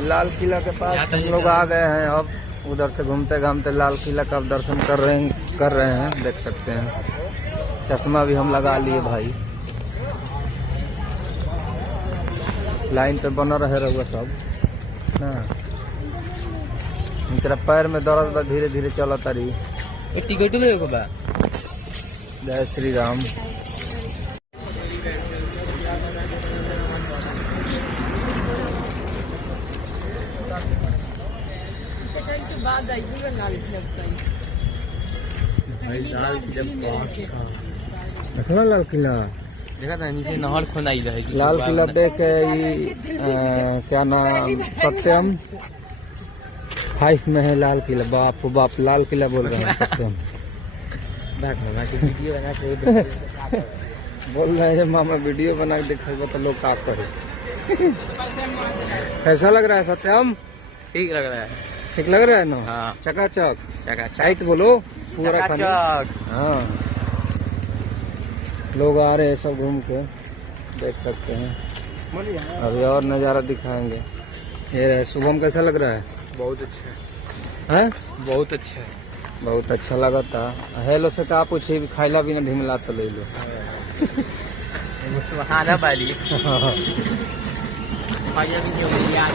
लाल किला के पास हम लोग आ गए हैं। अब उधर से घूमते घामते लाल किला का दर्शन कर रहे हैं, देख सकते हैं। चश्मा भी हम लगा लिए भाई। लाइन पे बना रहे सब ना। तेरा पैर में दर्द बा, धीरे धीरे चला तारी। टिकट ले बा। जय श्री राम। देखना लाल किला, देखा था नीचे नहर खोदाई रहे। लाल किला देख के क्या नाम सत्यम 5 में है लाल किला। बाप बाप, लाल किला बोल रहे हैं सत्यम। वीडियो बना के बोल रहे हैं मामा वीडियो बना के दिखेगा तो लोग का करे। कैसा लग रहा है सत्यम? ठीक लग रहा है। ठीक लग रहा है ना? हाँ। चकाचक चकाचक। टाइट बोलो पूरा खाना। चकाचक। हाँ, लोग आ रहे हैं सब घूम के, देख सकते हैं। अभी और नज़ारा दिखाएंगे। ये रहे शुभम, कैसा लग रहा है? बहुत अच्छा हैं? बहुत अच्छा है। बहुत अच्छा लगा था। हेलो से का पूछे खाइला भी ना ढिमला तो ले लो। खाना पाली खाया भी नहीं यार।